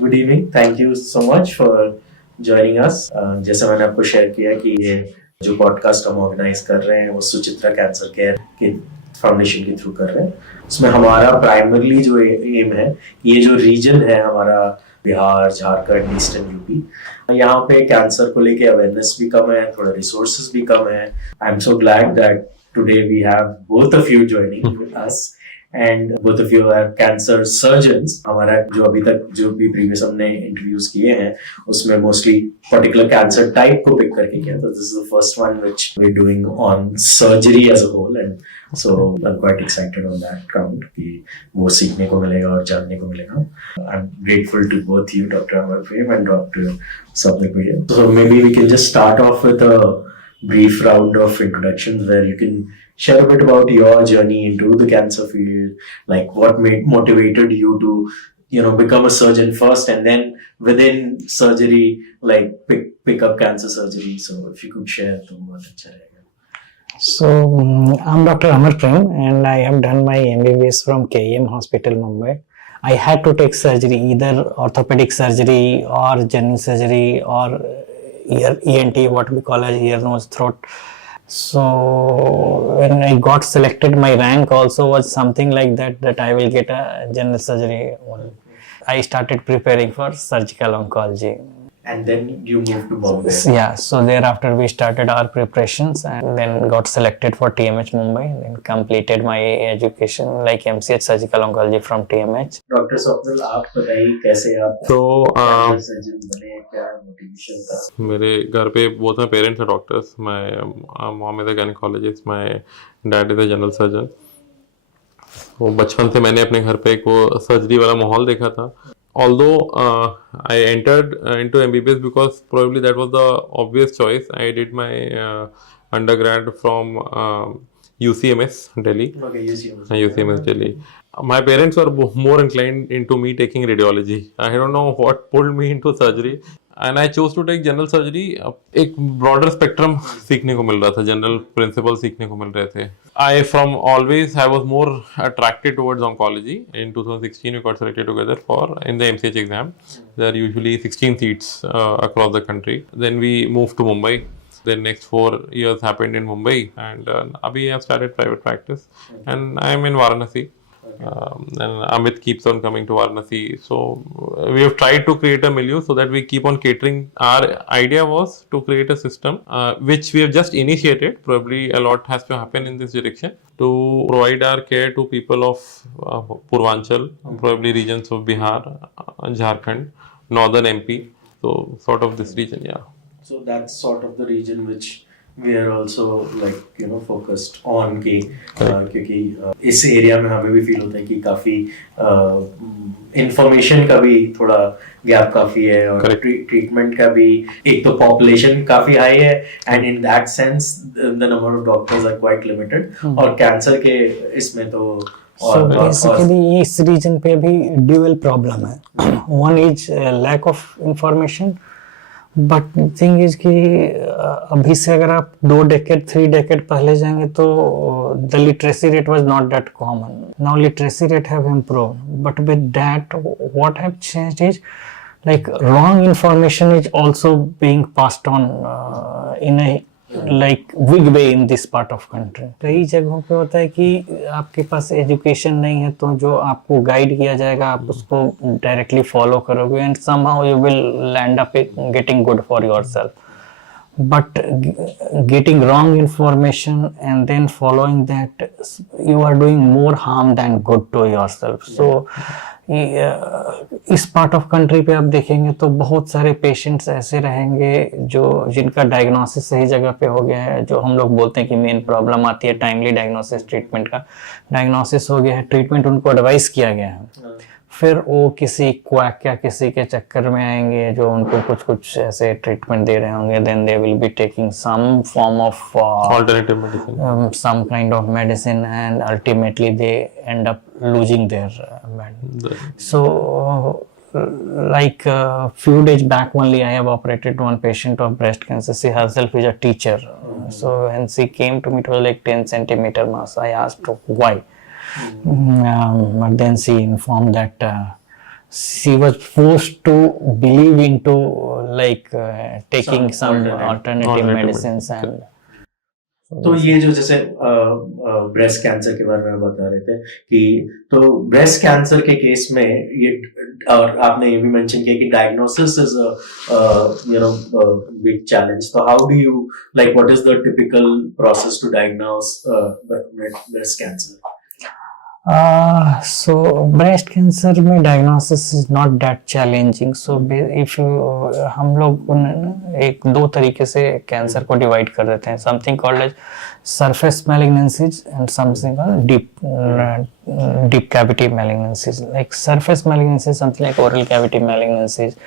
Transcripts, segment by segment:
Good evening, thank you so much for joining us. जैसा मैंने आपको शेयर किया कि ये जो पॉडकास्ट हम ऑर्गेनाइज कर रहे हैं वो सुचित्रा कैंसर केयर के फाउंडेशन के थ्रू कर रहे हैं। उसमें हमारा प्राइमरली जो एम है, ये जो रीजन है हमारा बिहार, झारखंड, ईस्टर्न यूपी, यहाँ पे कैंसर को लेके अवेयरनेस भी कम है, थोड़ा रिसोर्सेज भी कम है। I am so glad that today we have both of you joining with us and both of you are cancer surgeons. हमारा जो अभी तक जो भी प्रीवियस हमने इंटरव्यूज किए हैं उसमें मोस्टली पर्टिकुलर कैंसर टाइप को पिक करके किया, तो this is the first one which we are doing on surgery as a whole, and so I am quite excited on that count कि वो सीखने को मिलेगा और जानने को मिलेगा। I am grateful to both you, doctor Amar Prem and doctor Sapnik Bhaiya. So maybe we can just start off with a brief round of introductions where you can share a bit about your journey into the cancer field, like what motivated you to, become a surgeon first, and then within surgery, like pick up cancer surgery. So if you could share, तो बहुत अच्छा रहेगा. So, I'm Dr. Amar Prem and I have done my MBBS from KEM Hospital, Mumbai. I had to take surgery, either orthopedic surgery or general surgery or ENT, what we call as ear, nose, throat. So when I got selected, my rank also was something like that I will get a general surgery. I started preparing for surgical oncology. And then you moved to Bombay. Yeah, so thereafter we started our preparations and then got selected for TMH Mumbai, then completed my education like MCH surgical oncology from TMH. Doctor Swapnil, आप बताइए कैसे आप surgeon बने, क्या motivation था? मेरे घर पे both my parents are doctors. My mom is a gynecologist, my dad is a general surgeon. वो बचपन से मैंने अपने घर पे एक वो सर्जरी वाला माहौल देखा था. Although I entered into MBBS because probably that was the obvious choice. I did my undergrad from UCMS Delhi. Okay, UCMS. UCMS Delhi. My parents were more inclined into me taking radiology. I don't know what pulled me into surgery. And I chose to take general surgery. एक broader spectrum सीखने को मिल रहा था, general principles सीखने को मिल रहे थे. From always I was more attracted towards oncology. In 2016 we got selected together in the MCH exam. There are usually 16 seats across the country. Then we moved to Mumbai. The next 4 years happened in Mumbai, and abhi I have started private practice, and I am in Varanasi. And Amit keeps on coming to Varanasi. So we have tried to create a milieu so that we keep on catering. Our idea was to create a system which we have just initiated. Probably a lot has to happen in this direction to provide our care to people of Purvanchal, probably regions of Bihar, Jharkhand, northern MP. So sort of this region, yeah. So that's sort of the region which we are also focused on कि क्योंकि इस area में हमें भी feel होता है कि काफी इंफॉर्मेशन का भी थोड़ा गैप काफी है, और ट्रीटमेंट का भी, एक तो पॉपुलेशन काफी हाई है and in that sense the number of doctors are quite limited, और कैंसर के इसमें तो So basically इस रीजन पे भी ड्यूअल प्रॉब्लम है. One is lack of information. But thing is कि अभी से अगर आप 2 डेकेड 3 डेकेड पहले जाएंगे तो the literacy rate was not that common. Now literacy rate have improved, but with that what have changed is like wrong information is also being passed on in a like big way in this part of country. कई जगहों पे होता है कि आपके पास education नहीं है, तो जो आपको गाइड किया जाएगा आप उसको डायरेक्टली फॉलो करोगे and somehow you will land up getting good for yourself. But getting wrong information and then following that, you are doing more harm than good to yourself. So इस part of country पे आप देखेंगे तो बहुत सारे patients ऐसे रहेंगे जो जिनका डायग्नोसिस सही जगह पे हो गया है. जो हम लोग बोलते हैं कि मेन प्रॉब्लम आती है टाइमली डायग्नोसिस, ट्रीटमेंट का डायग्नोसिस हो गया है, ट्रीटमेंट उनको एडवाइस किया गया है, फिर वो किसी क्वैक या किसी के चक्कर में आएंगे जो उनको कुछ कुछ ऐसे ट्रीटमेंट दे रहे होंगे, then they will be taking some form of alternative medicine, some kind of medicine, and ultimately they end up losing their so like few days back only I have operated one patient of breast cancer. She herself is a teacher. So when she came to me, it was like 10 centimeter mass. I asked why. But then she informed that she was forced to believe into taking some alternative medicines and तो ये जो जैसे breast cancer के बारे में बता रहे थे कि तो ब्रेस्ट कैंसर के केस में ये और आपने ये भी मेंशन किया कि डायग्नोसिस इज बिग चैलेंज, तो how do you like what is the typical process to diagnose breast cancer? So breast cancer में diagnosis is not that challenging. So if you हम लोग एक दो तरीके से कैंसर को डिवाइड कर देते हैं, something called as surface malignancies and something called deep cavity malignancies. Like surface malignancies, something like oral cavity malignancies,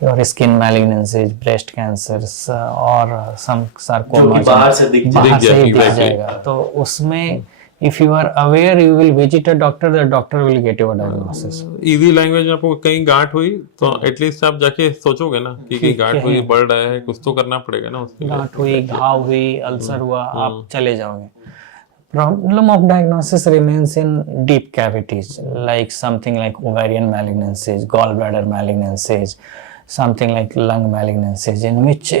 or skin malignancies, breast cancers, और some sarcoma जो बाहर से दिख जाएगा. तो उसमें if you are aware, you will visit a doctor, the doctor will get your diagnosis. Easy language में आपको कहीं गांठ हुई तो एटलीस्ट आप जाके सोचोगे ना कि कहीं गांठ हुई, बढ़ रहा है, कुछ तो करना पड़ेगा ना उसके लिए. गांठ हुई, घाव हुई, अल्सर हुआ, आप चले जाओगे. Problem of diagnosis remains in deep cavities, like something like ovarian malignancies, gallbladder malignancies, something like lung malignancies, in which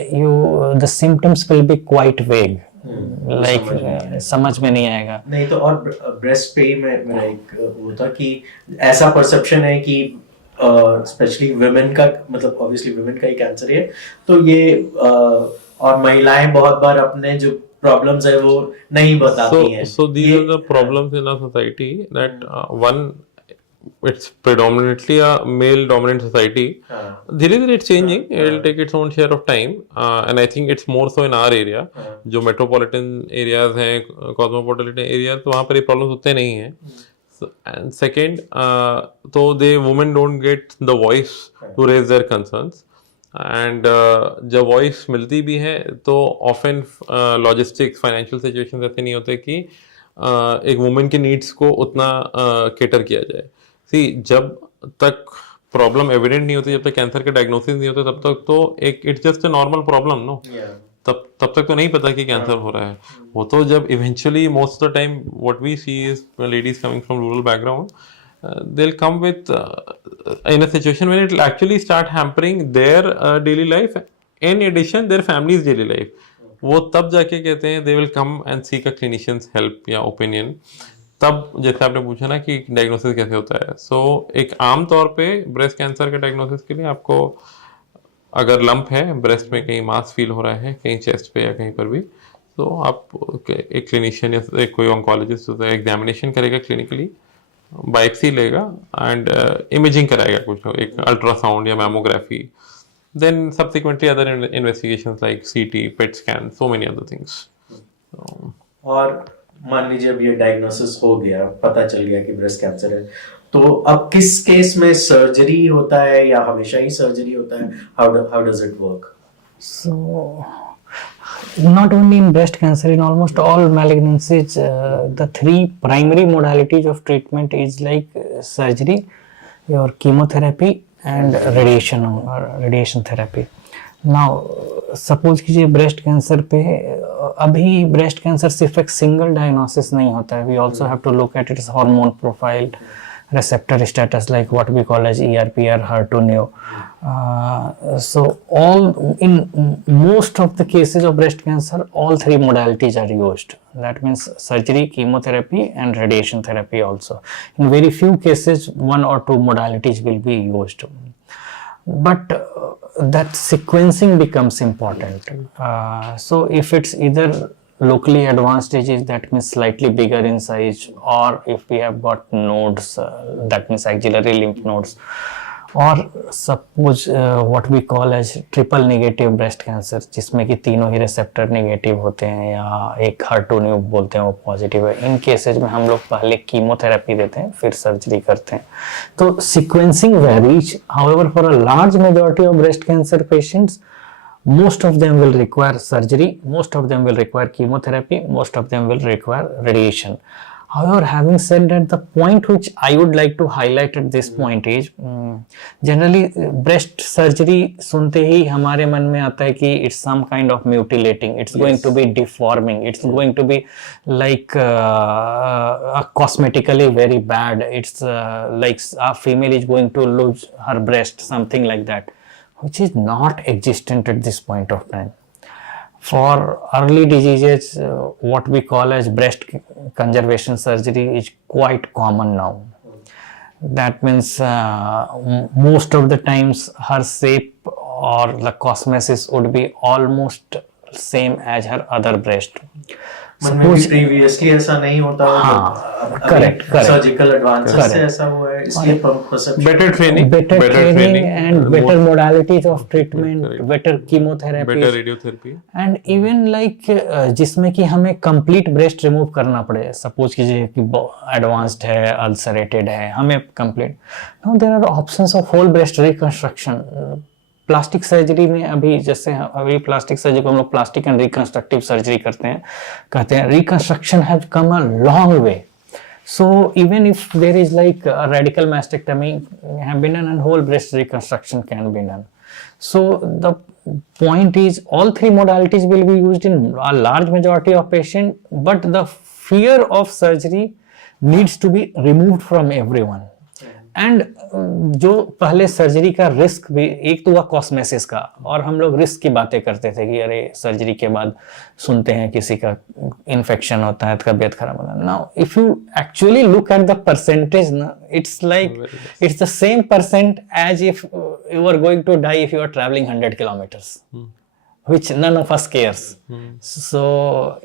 the symptoms will be quite vague. Like समझ में नहीं आएगा. नहीं तो और ब्रेस्ट पे में मेरा एक वो था कि ऐसा परसेप्शन है कि स्पेशली वुमेन का, मतलब ऑब्वियसली वुमेन का ही कैंसर है, तो ये और महिलाएं बहुत बार अपने जो प्रॉब्लम्स है वो नहीं बताती हैं. So these are the problems in our society that one, it's predominantly a male dominant society. धीरे धीरे it's changing. It will take its own share of time, and I think it's more so in our area. जो metropolitan areas हैं, cosmopolitan areas, तो वहाँ पर ये problems उतने नहीं हैं. And second, तो women don't get the voice to raise their concerns. And जब voice मिलती भी है तो often logistics, financial situations ऐसे नहीं होते कि एक woman के needs को उतना cater किया जाए. जब तक प्रॉब्लम एविडेंट नहीं होती, जब तक कैंसर का डायग्नोसिस नहीं होता, तब तक तो एक it's just a normal problem no. तब तक तो नहीं पता कि कैंसर हो रहा है. वो तो जब eventually most of the time what we see is ladies coming from rural background, they will come with in a situation when it will actually start hampering their daily life, in addition their families daily life. वो तब जाके कहते हैं they will come and seek a clinicians help या opinion. तब जैसे आपने पूछा ना कि डायग्नोसिस कैसे होता है, सो एक आम तौर पे ब्रेस्ट कैंसर के डायग्नोसिस के लिए आपको अगर लंप है ब्रेस्ट में, कहीं मास फील हो रहा है कहीं चेस्ट पे या कहीं पर भी, तो आप एक क्लिनिशियन या कोई ऑन्कोलॉजिस्ट एग्जामिनेशन करेगा, क्लिनिकली बायोप्सी लेगा एंड इमेजिंग कराएगा, कुछ एक अल्ट्रासाउंड या mammography, then subsequently other investigations like CT, PET scan, so many other things. और मान लीजिए अब ये डायग्नोसिस हो गया, पता चल गया कि ब्रेस्ट कैंसर है, तो अब किस केस में सर्जरी होता है या हमेशा ही सर्जरी होता है? How does it work? So not only in breast cancer, in almost all malignancies, the three primary modalities of treatment is like surgery, your chemotherapy and radiation therapy. Now suppose कीजिए breast cancer पे, अभी breast cancer सिर्फ एक single diagnosis नहीं होता है. We also have to look at its hormone profile, receptor status, like what we call as ERPR, HER2/neu. So in most of the cases of breast cancer, all three modalities are used. That means surgery, chemotherapy and radiation therapy also. In very few cases, one or two modalities will be used. But that sequencing becomes important. So if it's either locally advanced disease, that means slightly bigger in size, or if we have got nodes, that means axillary lymph nodes, or suppose what we call as triple negative breast cancer, जिसमें कि तीनों ही receptor negative होते हैं या एक HER2/neu बोलते हैं वो पॉजिटिव है. इन केसेज में हम लोग पहले कीमोथेरेपी देते हैं, फिर सर्जरी करते हैं. तो sequencing varies. However for a large majority of breast cancer patients, most of them will require surgery, most of them will require chemotherapy, most of them will require radiation. However, having said that, the point which I would like to highlight at this point is generally breast surgery सुनते ही हमारे मन में आता है कि it's some kind of mutilating, it's going to be deforming, it's going to be like cosmetically very bad, it's like a female is going to lose her breast, something like that, which is not existent at this point of time. For early diseases, what we call as breast conservation surgery is quite common now. That means most of the times her shape or the cosmesis would be almost same as her other breast. Previously ऐसा नहीं होता, correct surgical advances से ऐसा हुआ है, इसलिए perception, better training and better modalities of treatment, better chemotherapy, better radiotherapy, and even like जिसमें कि हमें complete breast remove करना पड़े, suppose कीजिए कि advanced है, ulcerated है, हमें complete. Now there are options of whole breast reconstruction. Plastic surgery में अभी जैसे अभी प्लास्टिक सर्जरी को हम लोग प्लास्टिक एंड रिकंस्ट्रक्टिव सर्जरी कहते हैं reconstruction have come a long way. So even if there is like a radical mastectomy have been done and whole breast reconstruction can be done. So the point is all three modalities will be used in a large majority of patients, but the fear of surgery needs to be removed from everyone. And जो पहले surgery का risk भी, एक तो हुआ कॉस्मेसिस का, और हम लोग रिस्क की बातें करते थे कि अरे सर्जरी के बाद सुनते हैं किसी का इन्फेक्शन होता है, तबीयत खराब होता है. Now if you actually look at the percentage ना, it's like it's the same percent as if you are going to die if you are travelling 100 kilometers. Which none of us cares. So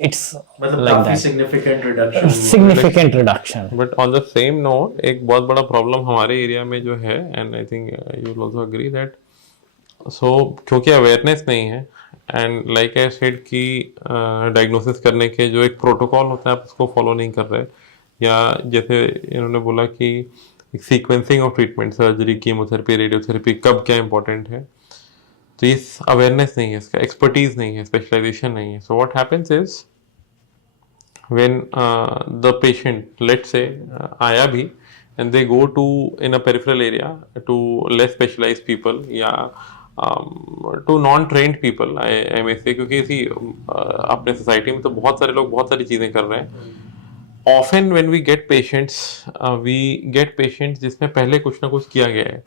it's like that. Significant reduction. Significant reduction. But on the same note, एक बहुत बड़ा problem हमारे area में जो है, and I think you will also agree that, so क्योंकि awareness नहीं है, and like I said कि diagnosis करने के जो एक protocol होता है आप उसको follow नहीं कर रहे, या जैसे इन्होंने बोला कि sequencing of treatment, surgery, chemotherapy, radiotherapy, कब क्या important है, तो ये अवेयरनेस नहीं है, इसका एक्सपर्टीज नहीं है, स्पेशलाइजेशन नहीं है. So what happens is when the patient let's say आया भी and they go to in a peripheral area to less specialized people या to non trained people I may say, क्योंकि इसी अपने सोसाइटी में तो बहुत सारे लोग बहुत सारी चीज़ें कर रहे हैं. Often when we get patients जिसमें पहले कुछ ना कुछ किया गया है,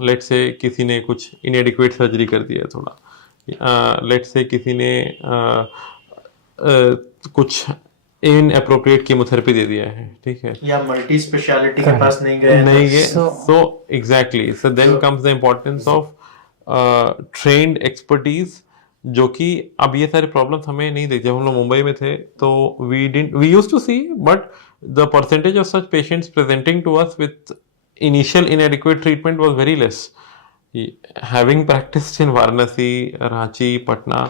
लेट्स से किसी ने कुछ इनएडिक्वेट सर्जरी कर दिया है थोड़ा, लेट्स से किसी ने कुछ इनएप्रोप्रिएट कीमोथेरेपी दे दिया है, ठीक है, या मल्टी स्पेशलिटी के पास नहीं गए. So exactly, so then comes the importance of trained expertise, जो कि अब ये सारे प्रॉब्लम्स हमें नहीं दिखते. जब हम लोग मुंबई में थे तो we used to see, but the percentage of such patients presenting to us with initial inadequate treatment was very less. Having practiced in Varanasi, Ranchi, Patna,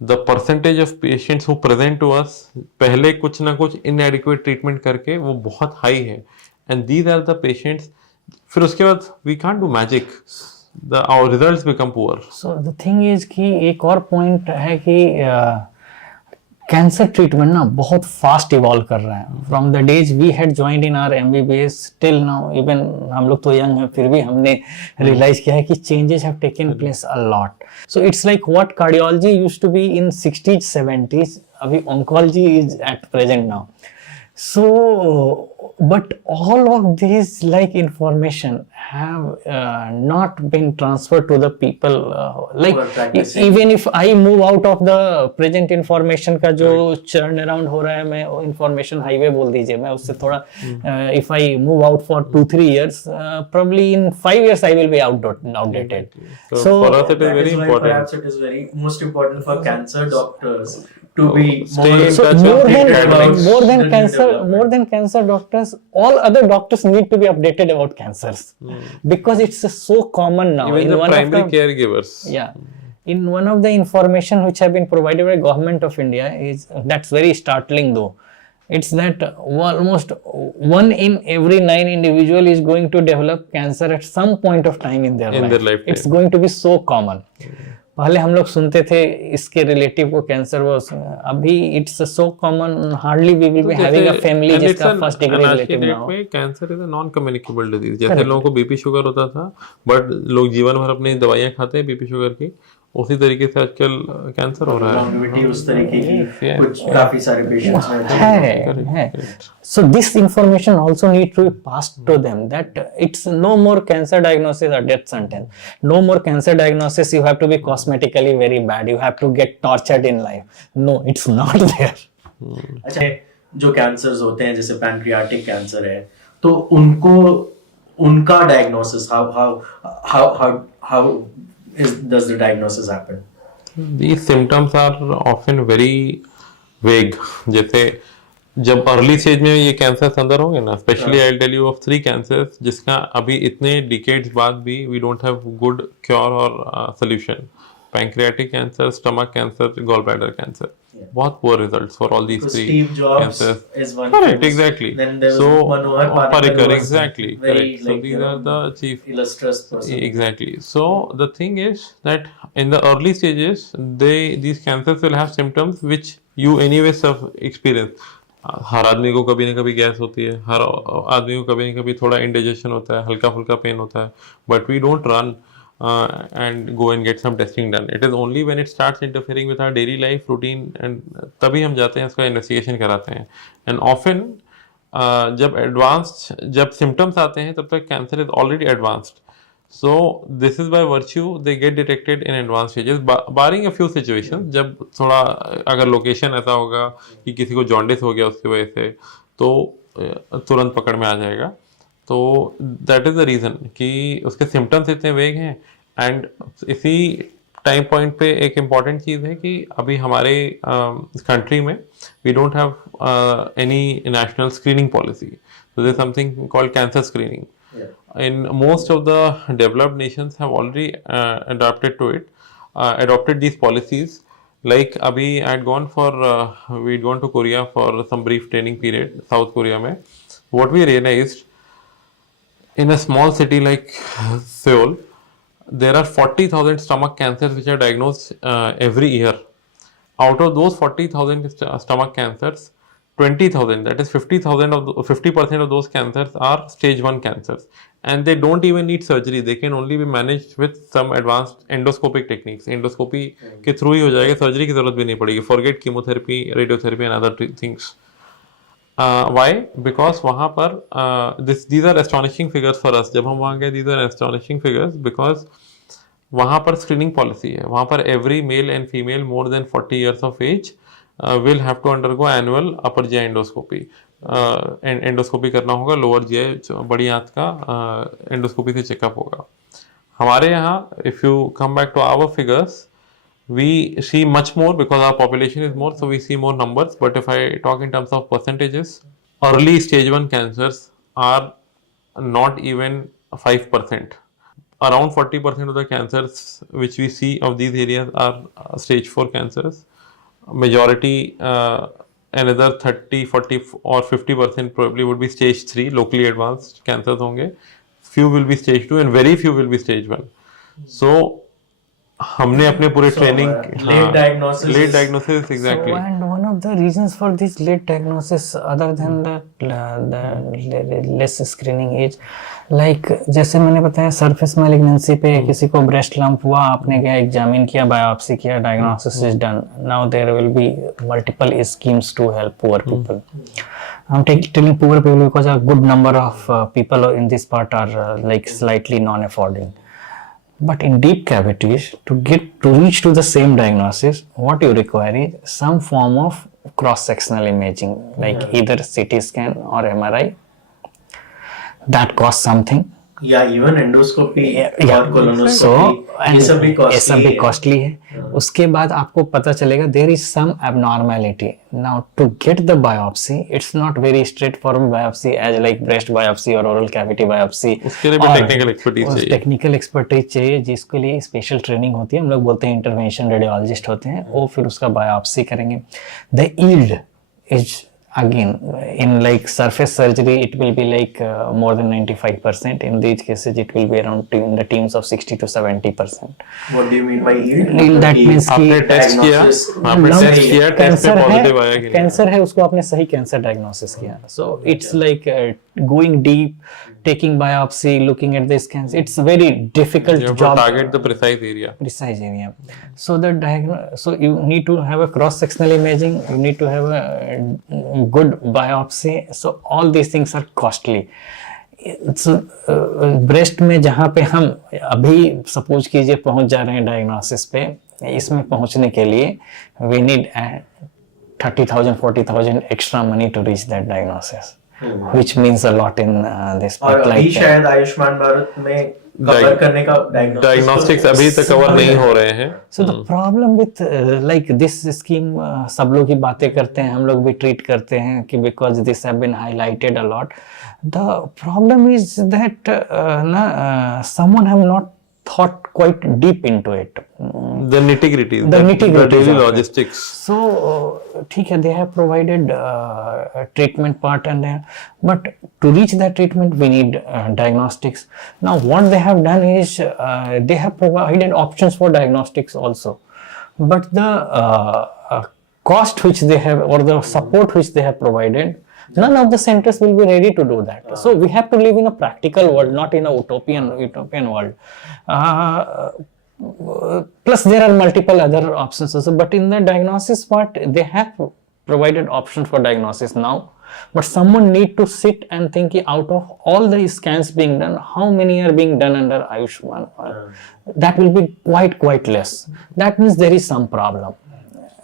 the percentage of patients who present to us पहले कुछ ना कुछ inadequate treatment करके वो बहुत high है, and these are the patients. फिर उसके बाद we can't do magic. Our results become poor. So the thing is कि एक और point है कि कैंसर ट्रीटमेंट ना बहुत फास्ट इवॉल्व कर रहा है. From the days we had joined in our MBBS till now, even हम लोग तो यंग हैं फिर भी हमने रियलाइज किया है कि changes have taken place a lot. So it's like what cardiology used to be in 60s 70s, अभी oncology is at present now. So but all of these like information have not been transferred to the people, like even if I move out of the present information का जो churn around हो रहा है, मैं information highway बोल दीजिए, मैं उससे थोड़ा if I move out for 2-3 years, probably in 5 years I will be outdated. So for us it is very important. Perhaps it is very most important for cancer doctors to be more than cancer doctors, all other doctors need to be updated about cancers, because it's so common now. Even the primary caregivers. Yeah. In one of the information which have been provided by government of India is, that's very startling though. It's that almost 1 in every 9 individual is going to develop cancer at some point of time in their life. Lifetime. It's going to be so common. पहले हम लोग सुनते थे इसके relative को cancer वो, अभी it's so common, hardly we will be having a family जिसका फर्स्ट डिग्री रिलेटिव ना हो। Cancer is a non communicable disease. जैसे लोगों को बीपी शुगर होता था, बट लोग जीवन भर अपनी दवाइयां खाते हैं बीपी शुगर की, उसी तरीके से आजकल कैंसर हो रहा है। लॉन्गेविटी उस तरीके की कुछ काफी सारे पेशेंट्स में है। So this information also need to be passed to them that it's no more cancer diagnosis or death sentence. No more cancer diagnosis. You have to be cosmetically very bad. You have to get tortured in life. No, it's not there. अच्छा, जो cancers होते हैं जैसे pancreatic cancer है, तो उनको उनका diagnosis how does the diagnosis happen? These symptoms are often very vague. जैसे जब अर्ली स्टेज में ये कैंसर्स अंदर होंगे ना, specially I tell you of 3 cancers जिसका अभी इतने डिकेड्स बाद भी we don't have good cure और solution. Pancreatic cancer, stomach cancer, gall bladder cancer, बहुत poor results for all these So 3 Steve Jobs cancers. is one. Correct, famous. exactly. Then there was So Manohar Parrikar, who was exactly, very, correct. So like, these are the chief illustrious person. Exactly. So the thing is that in the early stages, these cancers will have symptoms which you anyways have experienced. हर आदमी को कभी ना कभी gas होती है, हर आदमी को कभी ना कभी थोड़ा इंडाइजेशन होता है, हल्का फुल्का पेन होता है, but we don't run and go and get some testing done. It is only when it starts interfering with our daily life routine and तभी हम जाते हैं इसका इन्वेस्टिगेशन कराते हैं। And often जब symptoms आते हैं तब तक cancer is already advanced. So this is by virtue they get detected in advanced stages, barring a few situations जब थोड़ा अगर लोकेशन ऐसा होगा कि किसी को जॉन्डिस हो गया उसकी वजह से, तो तुरंत पकड़ में आ जाएगा। तो दैट इज द रीजन कि उसके सिम्टम्स इतने वेग हैं। एंड इसी टाइम पॉइंट पे एक इम्पॉर्टेंट चीज़ है कि अभी हमारे कंट्री में we don't have any national screening policy, so there's something called cancer screening. In most of the developed nations have already adopted these policies. Like अभी we'd gone to Korea for some brief training period, South Korea में. What we realized, in a small city like Seoul, there are 40,000 stomach cancers which are diagnosed every year. Out of those 40,000 stomach cancers, 20,000, that is 50% of those cancers are stage 1 cancers, and they don't even need surgery. They can only be managed with some advanced endoscopic techniques. Endoscopy के through ही हो जाएगा, surgery की जरूरत भी नहीं पड़ेगी. Forget chemotherapy, radiotherapy and other things. Why? Because वहाँ पर these are astonishing figures for us. जब हम वहाँ गए, these are astonishing figures because वहाँ पर screening policy है. वहाँ पर every male and female more than 40 years of age will have to undergo annual upper GI endoscopy. Endoscopy करना होगा, लोअर GI बड़ी आंत का एंडोस्कोपी से चेकअप होगा. हमारे यहाँ if you come back to our figures, we see much more because our population is more, so we see more numbers. But if I talk in terms of percentages, early stage 1 cancers are not even 5%. Around 40% of the cancers which we see of these areas are stage 4 cancers. Majority, another 30, 40 or 50% probably would be stage 3 locally advanced cancers होंगे. Few will be stage 2 and very few will be stage 1. So हमने अपने पूरे training late diagnosis exactly. So, and one of the reasons for this late diagnosis, other than the less screening age, like जैसे मैंने बताया surface malignancy पे किसी को breast lump हुआ, आपने गया एग्जामिन किया, बायोप्सी किया, diagnosis is done. Now there will be multiple schemes to help poor people. I'm telling poor people because a good number of people in this part are like slightly non-affording. But in deep cavities, to reach to the same diagnosis, what you require is some form of cross-sectional imaging, like either CT scan or MRI. That costs something. Yeah, even endoscopy Yeah. और colonoscopy, So, ये सब भी ये सब भी costly है. Costly है. उसके बाद आपको पता चलेगा there is some abnormality. Now to get the biopsy, it's not very straightforward biopsy as like breast biopsy or oral cavity biopsy. उसके लिए भी टेक्निकल एक्सपर्टीज चाहिए. टेक्निकल एक्सपर्टीज चाहिए जिसके लिए स्पेशल ट्रेनिंग होती है. हम लोग बोलते हैं इंटरवेंशन रेडियोलॉजिस्ट होते हैं, वो फिर उसका बायोप्सी करेंगे. The yield is again, in like surface surgery it will be like more than 95%. In these cases it will be around in the teams of 60 to 70%. What do you mean by yield? That means कि आपने test किया, आपने lump test किया, test cancer में है, positive आया कि नहीं? कैंसर है, उसको आपने सही कैंसर डायग्नोसिस किया. So it's like going deep, taking biopsy, looking at the scans. It's very difficult You have to job. target the precise area. Precise area. So so you need to have a cross-sectional imaging. You need to have a good biopsy. So all these things are costly. Breast में जहाँ पे हम अभी suppose कीजिए पहुंच जा रहे हैं डायग्नोसिस पे, इसमें पहुंचने के लिए we need 30,000 40,000 extra money to reach that diagnosis, which means a lot in this. और अभी शायद आयुष्मान भारत में कवर करने का डायग्नोस्टिक्स अभी तक कवर नहीं हो रहे हैं. So the problem with like this scheme, सब लोग ही बातें करते हैं, हम लोग भी ट्रीट करते हैं कि because this have been highlighted a lot. The problem is that someone have not thought quite deep into it. The nitty-gritty, The nitty-gritties the daily of it. logistics. So ठीक है, they have provided treatment part and but to reach that treatment we need diagnostics. Now what they have done is they have provided options for diagnostics also, but the cost which they have or the support which they have provided, none of the centers will be ready to do that. So we have to live in a practical world, not in a utopian world. Plus there are multiple other options also, but in the diagnosis part they have provided options for diagnosis now, but someone need to sit and think out of all the scans being done, how many are being done under Ayushman. That will be quite less. That means there is some problem.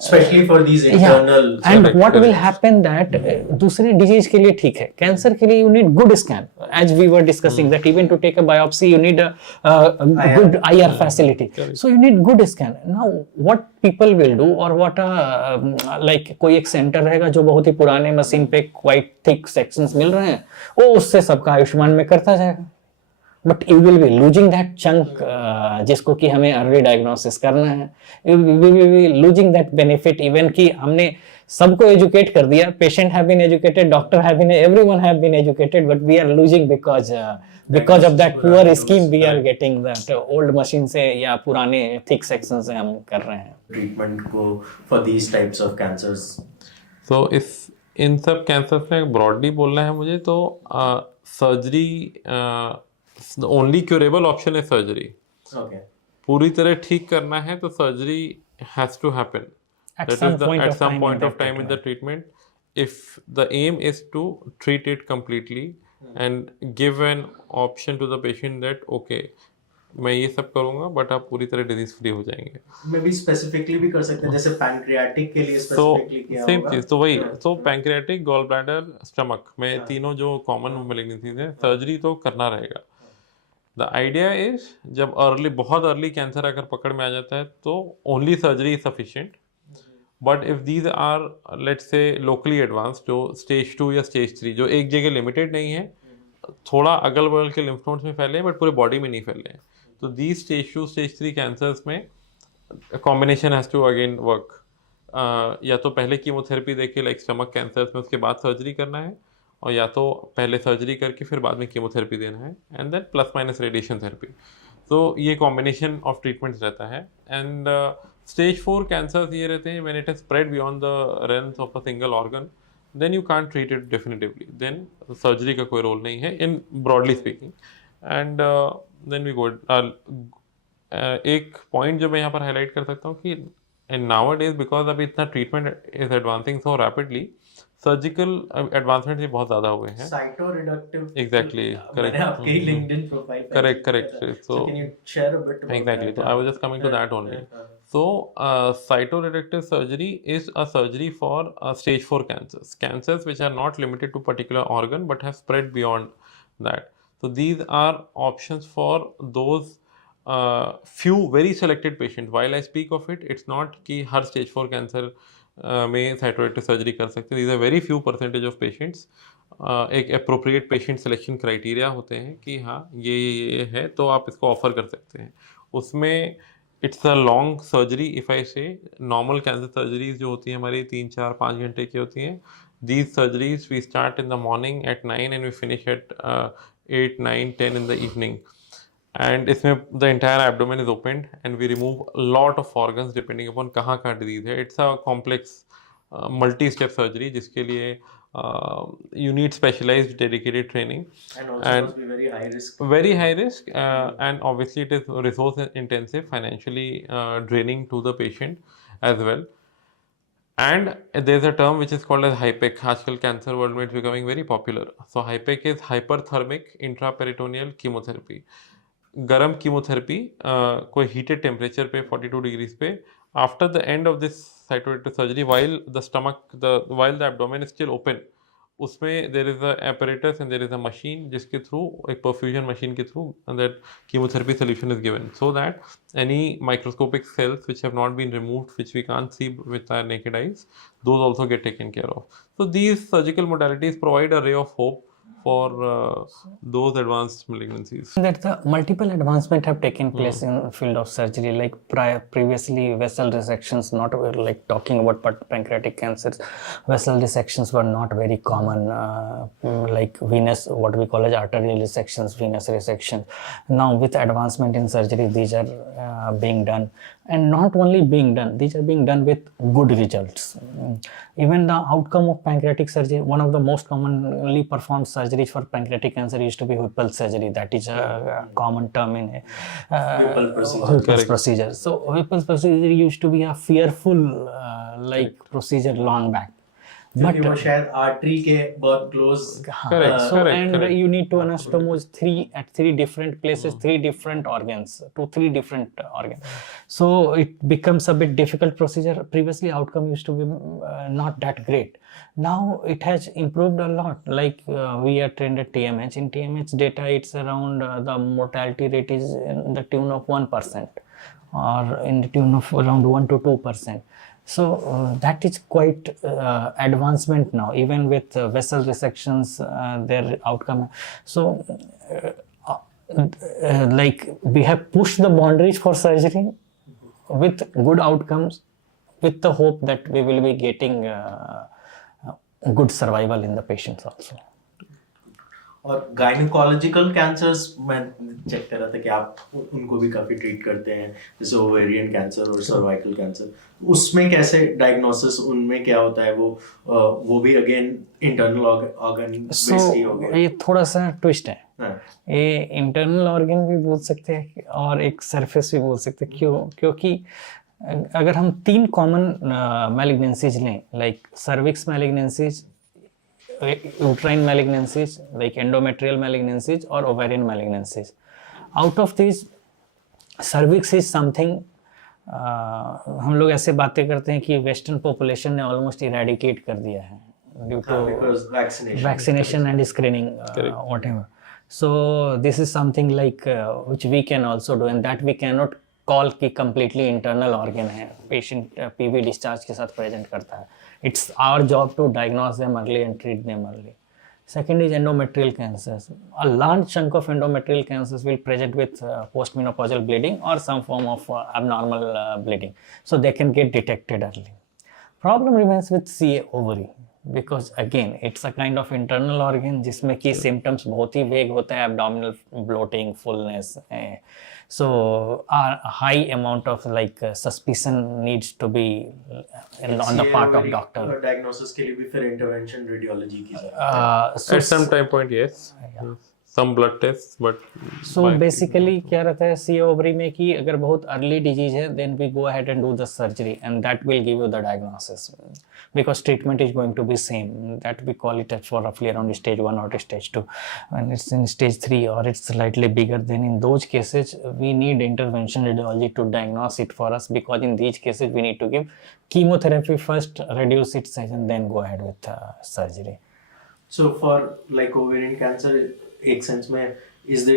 Especially for these internal. And what will happen that दूसरे disease के लिए ठीक है, cancer के लिए you need good scan, as we were discussing that even to take a biopsy you need a good IR facility. So you need good scan. Now what people will do or what like कोई एक centre रहेगा जो बहुत ही पुराने machine पे quite thick sections मिल रहे हैं, वो उससे सबका आयुष्मान में करता जाएगा. But you will be losing that chunk जिसको कि हमें अर्ली डायग्नोसिस करना है. You will be losing that benefit even कि हमने सबको एजुकेट कर दिया, patient have been educated, doctor have been, everyone have been educated, but we are losing because of that poor scheme we are getting that old machine से या पुराने thick section से हम कर रहे हैं ट्रीटमेंट को for these types of cancers. So इस इन सब कैंसर्स में ब्रॉडली बोलना है मुझे तो surgery the only curable option is surgery. Okay. पूरी तरह ठीक करना है तो surgery has to happen. At That some is the, point at of some time point in of that time in the treatment. If the aim is to treat it completely and give an option to the patient that okay, मैं ये सब करूँगा but आप पूरी तरह disease free हो जाएंगे. May be specifically भी कर सकते हैं, जैसे पैंक्रियाटिक के लिए So स्पेसिफिकली किया same होगा. चीज तो वही so pancreatic, gallbladder, stomach में तीनों जो common malignancies हैं सर्जरी तो करना रहेगा. द आइडिया इज जब बहुत अर्ली कैंसर अगर पकड़ में आ जाता है तो only surgery is sufficient. But if these are let's say locally advance जो स्टेज 2 या स्टेज 3 जो एक जगह लिमिटेड नहीं है, थोड़ा अगल बगल के लिम्फ नोड्स में फैले हैं बट पूरे बॉडी में नहीं फैले हैं, तो दीज स्टेज 2 स्टेज 3 कैंसर्स में combination has to again work. या तो पहले कीमोथेरेपी देके लाइक स्टमक कैंसर्स में, उसके बाद सर्जरी करना है, और या तो पहले सर्जरी करके फिर बाद में कीमोथेरेपी देना है and then plus minus radiation therapy. तो ये कॉम्बिनेशन ऑफ ट्रीटमेंट्स रहता है. एंड स्टेज 4 कैंसर्स ये रहते हैं when it has spread beyond the realms of a single organ, then you can't treat it definitively, then surgery का कोई role नहीं है in broadly speaking. And then we go एक पॉइंट जो मैं यहाँ पर हाईलाइट कर सकता हूँ कि इन नाउअडेज बिकॉज अभी इतना treatment is advancing so rapidly, surgical advancement ये बहुत ज्यादा हुए हैं. साइटोरेडक्टिव एग्जैक्टली मैंने आपकी लिंक्डइन प्रोफाइल पे correct. So can you share a bit about exactly so I was just coming to that only. So cytoreductive surgery is a surgery for stage 4 cancers which are not limited to particular organ but have spread beyond that. So these are options for those few very selected patients. While I speak of it, it's not कि हर stage 4 cancer में साइटोरेक्टिव surgery कर सकते हैं. These are very few percentage of patients. एक appropriate patient selection criteria होते हैं कि हाँ ये है तो आप इसको ऑफर कर सकते हैं. उसमें it's a long surgery. If I say normal cancer surgeries जो होती हैं हमारी 3 4 5 घंटे की होती हैं, these surgeries we start in the morning at 9 and we finish at 8 9 10 in the evening. And इसमें the entire abdomen is opened and we remove a lot of organs depending upon कहाँ कहाँ disease है. It's a complex multi-step surgery जिसके लिए you need specialized dedicated training. And also must be very high risk. Very high risk, and obviously it is resource intensive, financially draining to the patient as well. And there's a term which is called as HIPEC. आजकल cancer world में it's becoming very popular. So HIPEC is hyperthermic intraperitoneal chemotherapy. गरम chemotherapy कोई heated temperature पे 42 degrees पे after the end of this cytoreductive surgery while the abdomen is still open, उसमें there is a apparatus and there is a machine जिसके through एक perfusion machine के through that chemotherapy solution is given so that any microscopic cells which have not been removed, which we can't see with our naked eyes, those also get taken care of. So these surgical modalities provide a ray of hope for those advanced malignancies. That the multiple advancement have taken place in field of surgery, like previously vessel resections, not like talking about pancreatic cancers, vessel resections were not very common, like venous, what we call as arterial resections, venous resection. Now with advancement in surgery, these are being done, and not only being done, these are being done with good results. Even the outcome of pancreatic surgery, one of the most commonly performed surgeries for pancreatic cancer used to be Whipple surgery. That is a common term in Whipple's procedure. So Whipple's procedure used to be a fearful procedure long back. But वो शायद artery के बहुत close. Correct. You need to anastomose at three different places, three different organs, to three different organs. So it becomes a bit difficult procedure. Previously, outcome used to be not that great. Now it has improved a lot. Like we are trained at TMH. In TMH data, it's around the mortality rate is in the tune of 1%, or in the tune of around 1 to 2%. So that is quite advancement now, even with vessel resections, their outcome. So we have pushed the boundaries for surgery with good outcomes, with the hope that we will be getting good survival in the patients also. और gynaecological cancers मैं check कर रहा था कि आप उनको भी काफी ट्रीट करते हैं, जैसे ओवेरियन कैंसर और सर्वाइकल कैंसर. उसमें कैसे डायग्नोसिस उनमें क्या होता है? वो भी अगेन इंटरनल ऑर्गन बेस्ड ही हो गया. ये थोड़ा सा ट्विस्ट है. ये इंटरनल ऑर्गन भी बोल सकते हैं और एक सरफेस भी बोल सकते हैं. क्योंकि अगर हम 3 कॉमन मैलिग्नेंसीज लें, like cervix malignancies, uterine malignancies, like endometrial malignancies or ovarian malignancies. Out of these, cervix is something हम लोग ऐसे बातें करते हैं कि वेस्टर्न पॉपुलेशन ने ऑलमोस्ट इरेडिकेट कर दिया है due to vaccination and screening whatever. So this is something like which we can also do, and that we can not call कि कंप्लीटली इंटरनल ऑर्गन है, पेशेंट पीवी डिस्चार्ज के साथ present करता है. It's our job to diagnose them early and treat them early. Second is endometrial cancers. A large chunk of endometrial cancers will present with postmenopausal bleeding or some form of abnormal bleeding. So they can get detected early. Problem remains with CA ovary, because again it's a kind of internal organ जिसमें की symptoms बहुत ही vague होते हैं, abdominal bloating, fullness. So a high amount of suspicion needs to be on the part of doctor. Diagnosis के लिए भी फिर intervention radiology की at some time point, yes. Some blood tests, but so basically क्या रहता है CA ovary में कि अगर बहुत early disease है, then we go ahead and do the surgery, and that will give you the diagnosis, because treatment is going to be same. That we call it for roughly around stage 1 or stage 2. When it's in stage 3 or it's slightly bigger, then in those cases we need intervention radiology to diagnose it for us, because in these cases we need to give chemotherapy first, reduce its size, and then go ahead with surgery. So for like ovarian cancer, एक sense में is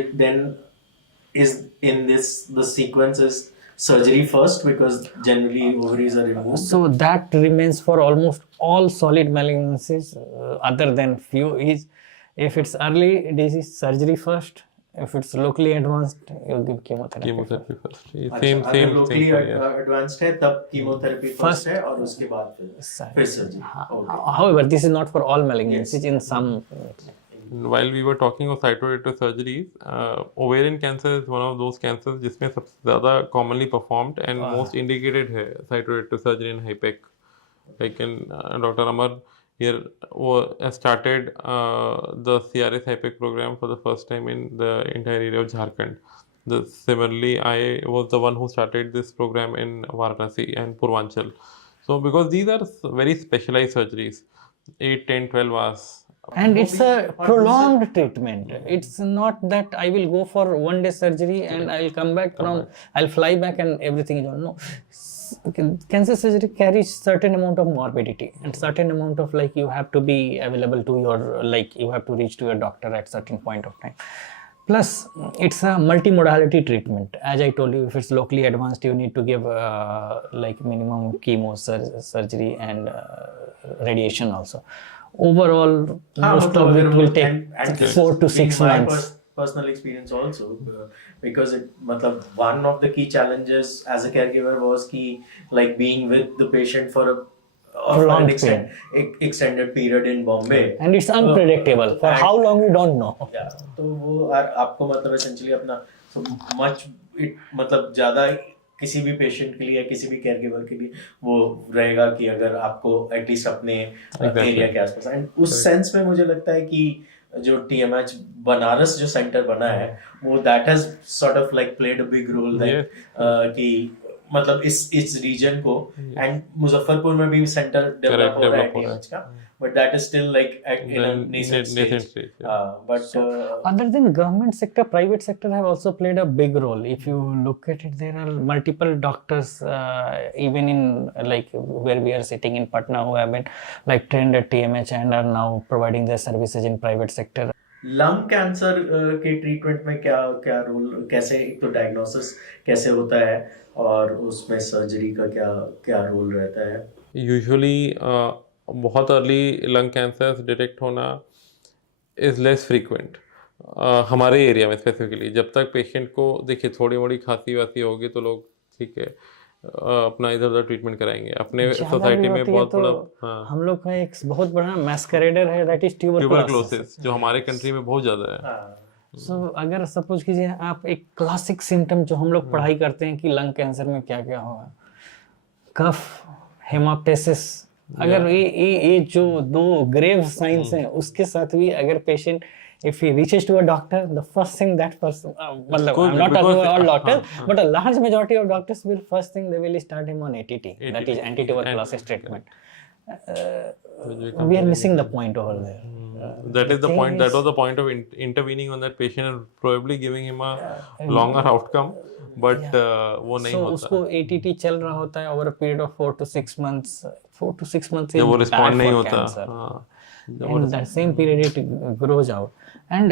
in this the sequence is surgery first, because generally ovaries are removed? So that remains for almost all solid malignancies, other than few, is if it's early disease, surgery first. If it's locally advanced, you give chemotherapy. Chemotherapy first. Same अच्छा, same अगर thing locally for here. advanced है तब chemotherapy first है और उसके बाद फिर surgery. However, this is not for all malignancies. In some, While we were talking of cytoreductive surgeries, ovarian cancer is one of those cancers जिसमें सबसे ज़्यादा commonly performed and most indicated है cytoreductive surgery in HIPEC. Like in Dr. Amar here started the CRS HIPEC program for the first time in the entire area of Jharkhand. Similarly, I was the one who started this program in Varanasi and Purvanchal. So because these are very specialized surgeries, 8, 10, 12 hours. and it's a prolonged treatment. It's not that I will go for 1 day surgery and I'll come back I'll fly back and everything is on. No. Cancer surgery carries certain amount of morbidity and certain amount of, like, you have to be available to your, like, you have to reach to your doctor at certain point of time. Plus, it's a multimodality treatment. As I told you, if it's locally advanced, you need to give like minimum chemo surgery and radiation also. Overall, most of it will take 4 to 6 months. Personal experience also, because it मतलब one of the key challenges as a caregiver was कि like being with the patient for an extended period in Bombay, and it's unpredictable for how long you don't know. Yeah, तो वो आपको मतलब essentially अपना so much मतलब ज़्यादा किसी भी पेशेंट के लिए किसी भी केयर गिवर के लिए वो रहेगा कि अगर आपको एटलीस्ट अपने एरिया के आसपास, एंड उस सेंस में मुझे लगता है कि जो TMH बनारस जो सेंटर बना है वो that has sort of like played a big role that कि मतलब इस रीजन को, एंड मुजफ्फरपुर में भी सेंटर डेवलप हो रहा है TMH का, but that is still like in a nascent stage. But other than government sector, private sector have also played a big role. If you look at it, there are multiple doctors even in like where we are sitting in Patna who have been like trained at TMH and are now providing their services in private sector. Lung cancer के treatment में क्या role, कैसे एक तो diagnosis कैसे होता है और उसमें सर्जरी का क्या रोल रहता है? यूजुअली बहुत अर्ली लंग कैंसर डिटेक्ट होना इज़ लेस फ्रीक्वेंट हमारे एरिया में स्पेसिफिकली. जब तक पेशेंट को देखिए थोड़ी मोड़ी खांसी वासी होगी तो लोग ठीक है अपना इधर उधर ट्रीटमेंट कराएंगे. अपने सोसाइटी में बहुत बड़ा हम लोग का एक बहुत बड़ा मैस्करेडर है, दैट इज ट्यूबरक्लोसिस, जो हमारे कंट्री में बहुत ज़्यादा है. सो अगर सपोज कीजिए आप एक क्लासिक सिम्टम जो हम लोग पढ़ाई करते हैं कि लंग कैंसर में क्या क्या होगा, कफ, हेमाप्टेसिस, अगर ये जो 2 ग्रेव साइंस हैं उसके साथ भी अगर patient if he reaches to a doctor, the first thing that person I'm not talking about all doctors, but a large majority of doctors will first thing they will start him on ATT, that is anti-tuberculosis treatment. We are missing the point over there. That is the point. That was the point of intervening on that patient and probably giving him a longer outcome, but वो नहीं होता. उसको ATT चल रहा होता है over a period of 4 to 6 months. 4 to 6 months जब वो respond नहीं होता. In that same period it grows out, and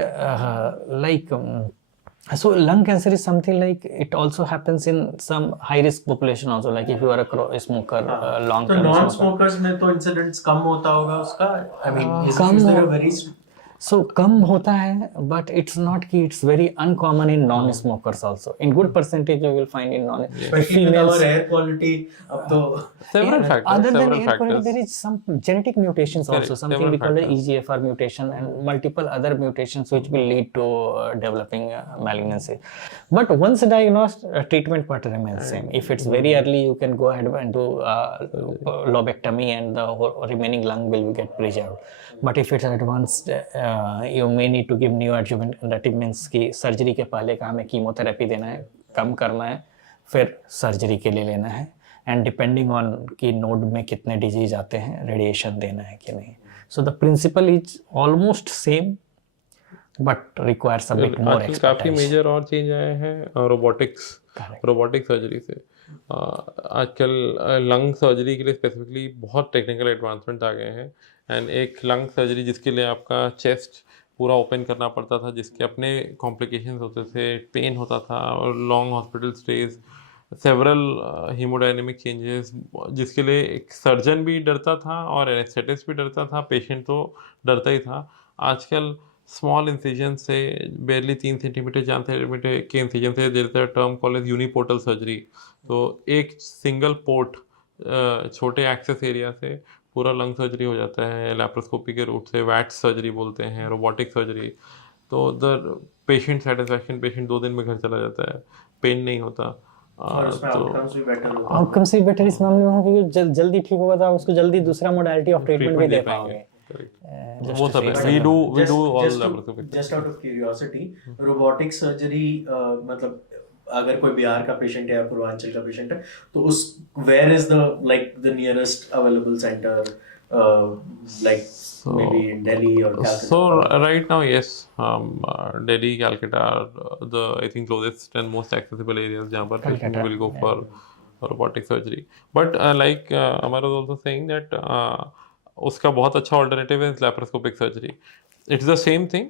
so lung cancer is something like it also happens in some high risk population also, like if you are a smoker, long term. तो non smokers में तो incidents कम होता होगा उसका, I mean is there a very So कम होता है, but it's not कि it's very uncommon in non-smokers also. In good percentage you will find in non. Especially with our air quality, अब तो several factors. Other than air quality, there is some genetic mutations also, something we call the EGFR mutation and multiple other mutations which will lead to developing malignancy. But once diagnosed, treatment pattern remains same. If it's very early, you can go ahead and do lobectomy and the whole remaining lung will get preserved. But if it's advanced, you may need to give neoadjuvant, that means कि surgery के पहले का हमें chemotherapy देना है, कम करना है, फिर सर्जरी के लिए लेना है, एंड डिपेंडिंग ऑन कि नोड में कितने डिजीज आते हैं रेडिएशन देना है कि नहीं. So the principle is almost same but requires a bit more expertise. काफी मेजर और चेंज आए हैं रोबोटिक सर्जरी से. आजकल लंग सर्जरी के लिए स्पेसिफिकली बहुत टेक्निकल एडवांसमेंट आ गए हैं, एंड एक लंग सर्जरी जिसके लिए आपका चेस्ट पूरा ओपन करना पड़ता था, जिसके अपने कॉम्प्लिकेशंस होते थे, पेन होता था और long hospital stage, several haemodynamic changes, जिसके लिए एक सर्जन भी डरता था और एनेस्थेटिस्ट भी डरता था, पेशेंट तो डरता ही था. आजकल स्मॉल इंसिजन से barely 3 सेंटीमीटर 4 सेंटीमीटर के इंसिजन से there is a term called as uniportal surgery. तो एक सिंगल पोर्ट छोटे एक्सेस एरिया से पूरा लंग सर्जरी हो जाता है लैप्रोस्कोपी के रूट से. वैट्स सर्जरी बोलते हैं, रोबोटिक सर्जरी. तो द पेशेंट सेटिस्फैक्शन, पेशेंट 2 दिन में घर चला जाता है, पेन नहीं होता. और उसमें तो आउटकम्स भी बेटर होते हैं. आउटकम से बेटर इस मामले में होगा क्योंकि जल्दी ठीक होगा तो आप उसको जल्दी दूसरा मोडालिटी ऑफ ट्रीटमेंट भी दे पाओगे. वो सब है. We do all laparoscopic. Just out of curiosity, robotic surgery मतलब अगर कोई बिहार का पेशेंट है या पूर्वांचल का पेशेंट है तो उस where is the like the nearest available centre like maybe in Delhi or Calcutta? So right now, yes, Delhi, Calcutta are the I think closest and most accessible areas जहाँ पर patient will go for robotic surgery. But like Amar was also saying that उसका बहुत अच्छा alternative is laparoscopic surgery. It's the same thing,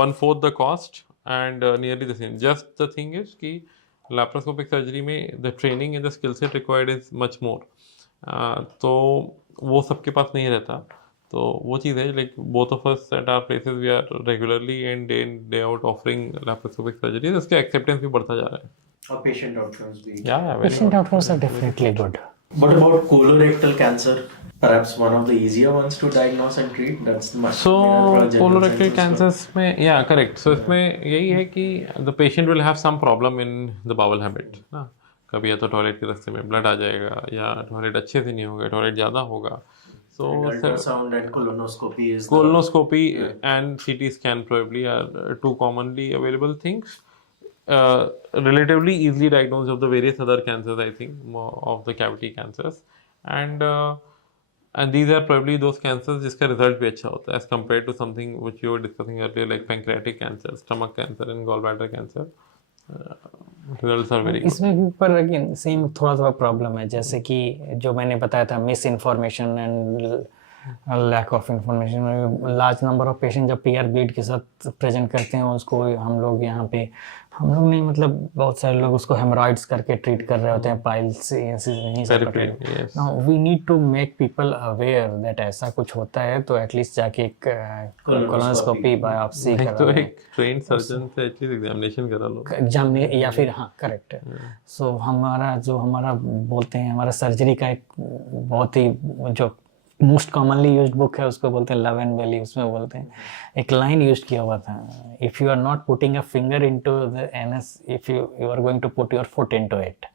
1/4 the cost and nearly the same. Just the thing is कि laparoscopic surgery में the training and the skill set required is much more. तो वो सबके पास नहीं रहता. तो वो चीज़ है like both of us at our places we are regularly and day in day out offering laparoscopic surgery. उसका एक्सेप्टेंस भी बढ़ता जा रहा है. और पेशेंट आउटकम्स भी. Patient outcomes are definitely good. What about colorectal cancer? Perhaps one of the easier ones to diagnose and treat. That's the So colorectal cancers में yeah correct. So इसमें यही है कि the patient will have some problem in the bowel habit ना. कभी या तो toilet के रास्ते में ब्लड आ जाएगा या टॉयलेट अच्छे से नहीं होगा, टॉयलेट ज़्यादा होगा. So ultrasound and colonoscopy is colonoscopy and CT scan probably are two commonly available things. Relatively easily diagnosed of the various other cancers, I think, of the cavity cancers, and these are probably those cancers जिसका result भी अच्छा होता है as compared to something which you were discussing earlier like pancreatic cancer, stomach cancer and gallbladder cancer. Results are very good. इसमें भी पर again same थोड़ा थोड़ा प्रॉब्लम है जैसे कि जो मैंने बताया था miss information and lack of information. Large number of patient जब पीआर ब्लीड के साथ प्रेजेंट करते हैं उसको हम लोग यहाँ पे हम लोग नहीं मतलब बहुत सारे लोग उसको हेमरॉइड्स करके ट्रीट कर रहे होते हैं पाइल्स से नहीं सब. We need to make people aware that ऐसा कुछ होता है तो एटलीस्ट जाके एक कोलोनोस्कोपी बायोप्सी करा तो एक ट्रेन्ड सर्जन से एटलीस्ट एग्जामिनेशन करा लो एग्जाम या फिर हाँ करेक्ट है. सो हमारा बोलते हैं हमारा सर्जरी का एक बहुत ही जो मोस्ट कॉमनली यूज्ड बुक है उसको बोलते हैं लव एंड वैली. उसमें बोलते हैं एक लाइन यूज किया हुआ था if you are not putting a finger into the anus if you are going to put your foot into it.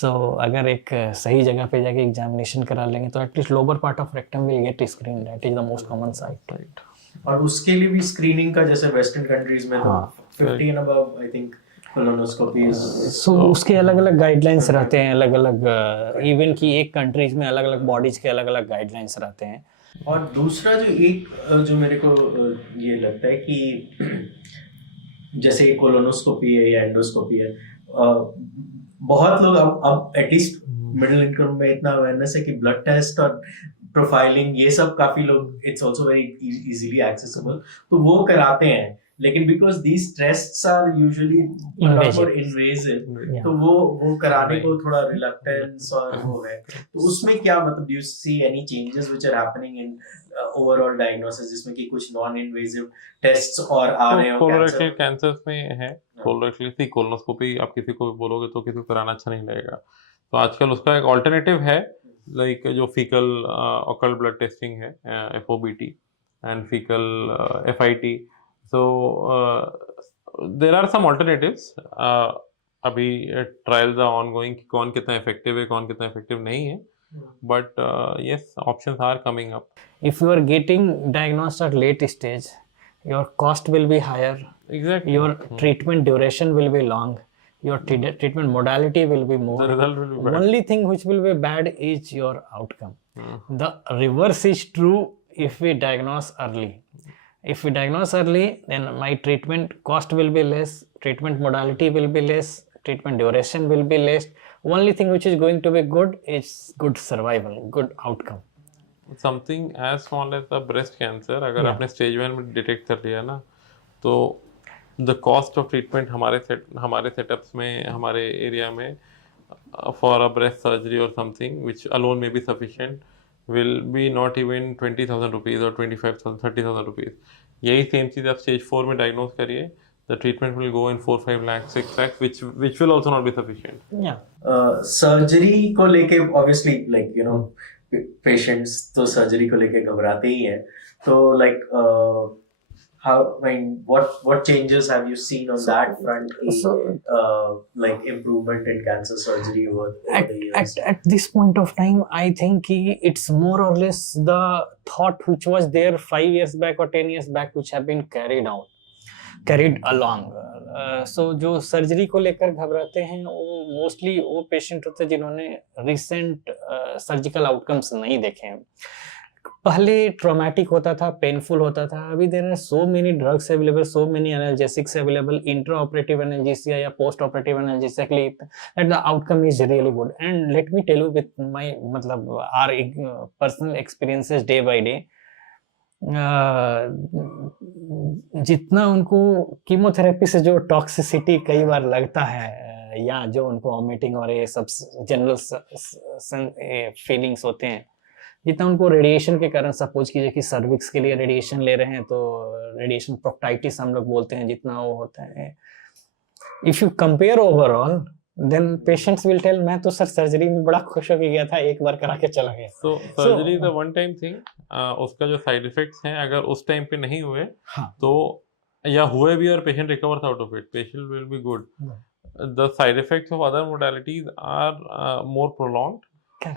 So अगर एक सही जगह पे जाके एग्जामिनेशन करा लेंगे तो at least lower part of rectum will get screen. That is the most common site. Right. और उसके लिए भी स्क्रीनिंग का जैसे वेस्टर्न कंट्रीज में तो 50 एंड अबव आई थिंक कोलोनोस्कोपीज. सो उसके अलग अलग गाइडलाइंस रहते हैं अलग अलग इवन कि एक कंट्रीज में अलग अलग बॉडीज के अलग अलग गाइडलाइंस रहते हैं. और दूसरा जो मेरे को ये लगता है कि जैसे कोलोनोस्कोपी है या एंडोस्कोपी है बहुत लोग अब एटलीस्ट मिडिल इनकम में इतना अवेयरनेस है कि ब्लड टेस्ट और प्रोफाइलिंग ये सब काफी लोग it's also very easily accessible तो वो कराते हैं. लेकिन because these tests are usually invasive तो वो कराने को थोड़ा रिलक्टेंस और वो है. तो उसमें क्या मतलब do you see any changes which are happening in overall diagnosis जिसमें कि कुछ नॉन इन्वेजिव टेस्ट्स और आ रहे हो कोलोरेक्टल कैंसर्स में है. कोलोरेक्टल कोलोनोस्कोपी आप किसी को बोलोगे तो किसी को कराना अच्छा नहीं लगेगा. तो आजकल उसका एक ऑल्टरनेटिव है लाइक जो फीकल ऑकल्ट ब्लड टेस्टिंग है FOBT and faecal FIT. So there are some alternatives. अभी trials are ongoing कि कौन कितना effective है कौन कितना effective नहीं है. But yes, options are coming up. If you are getting diagnosed at late stage, your cost will be higher. Exactly. Your treatment duration will be long. Your treatment modality will be more. The result will be bad. Only thing which will be bad is your outcome. The reverse is true if we diagnose early. If we diagnose early, then my treatment cost will be less, treatment modality will be less, treatment duration will be less. Only thing which is going to be good is good survival, good outcome. Something as small as the breast cancer, अगर आपने stage 1 में detect कर लिया ना, तो the cost of treatment हमारे setups में हमारे area में for a breast surgery or something which alone may be sufficient, will be not even 20,000 rupees or 25,000, 30,000 rupees. यही सेम चीज़ आप स्टेज 4 में डायग्नोज करिए, the treatment will go in 4-5 lakhs, 6 lakhs, which will also not be sufficient. Yeah. Surgery को लेके obviously like you know patients तो surgery को लेके घबराते ही हैं, तो like how, I mean, what changes have you seen on that front? Like improvement in cancer surgery over the years? At this point of time, I think it's more or less the thought which was there 5 years back or 10 years back, which have been carried along. So जो surgery को लेकर घबराते हैं वो mostly वो patient होते हैं जिन्होंने रिसेंट सर्जिकल आउटकम्स नहीं देखे हैं. पहले ट्रॉमेटिक होता था, पेनफुल होता था. अभी there are so many drugs available, so many analgesics available, intra operative analgesia या पोस्ट ऑपरेटिव एनाल्जेसिया के लिए that the outcome is really good. And let me tell you with my मतलब our personal experiences day by day, जितना उनको chemotherapy से जो toxicity कई बार लगता है या जो उनको वॉमिटिंग और ये सब जनरल फीलिंग्स होते हैं, जितना उनको रेडिएशन के कारण, सपोज कीजिए कि सर्विक्स के लिए रेडिएशन ले रहे हैं तो रेडिएशन प्रोक्टाइटिस हम लोग बोलते हैं, जितना वो होता है, if you compare overall then patients will tell मैं तो सर सर्जरी में बड़ा खुश होकर गया था, एक बार करा के चला गया. तो surgery is a one time thing. उसका जो साइड इफेक्ट्स हैं अगर उस टाइम पे नहीं हुए तो या हुए भी और patient recovers out of it, patient will be good. The side effects of other modalities are more prolonged